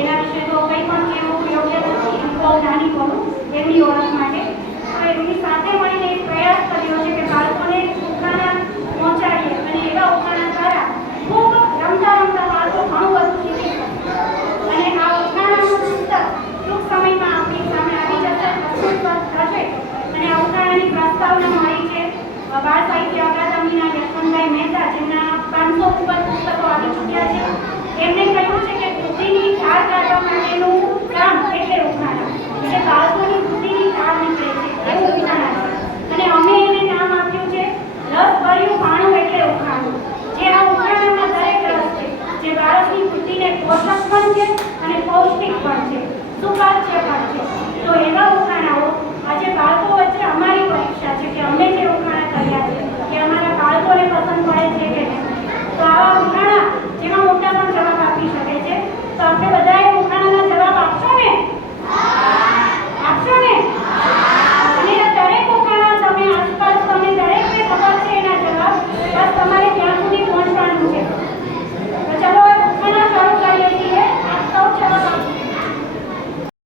એના વિશે તો કંઈ પણ કહેવું યોગ્ય નથી. હું બહુ નાની બોલું એમની ઓળખ માટે. તો એમની સાથે મળીને એક પ્રયાસ કર્યો છે કે બાળકોને ઉખાણા પહોંચાડીએ અને એવા ઉખાણા દ્વારા ખૂબ રમતા રમતા બાળકો ઘણું બધું શીખી શકે. અને આ ઉખાણાનું પુસ્તક ટૂંક સમયમાં આપણી સામે આવી જશે, પ્રસ્તુત થશે. અને આ ઉખાણાની પ્રસ્તાવના મળી છે બાળ સાહિત્ય અકાદમીના યશવંતભાઈ મહેતા, જેમના 500 ઉપર પુસ્તકો આવી ચૂક્યા છે. એમને કહ્યું છે કે બુદ્ધિની ધાર કાઢવા માટેનું કામ એટલે ઉખાણા, એટલે બાળકોની બુદ્ધિની ધાર નીકળે છે એવું ઉખાણા છે. અને અમે એને નામ આપ્યું છે રસભર્યું ભાણું એટલે ઉખાણું. જે આ ઉખાણામાં દરેક રસ છે, જે બાળકની બુદ્ધિને પોષક પણ છે અને પૌષ્ટિક પણ છે, સુપાચ્ય પણ છે. તો એવા ઉખાણાઓ આજે બાળકો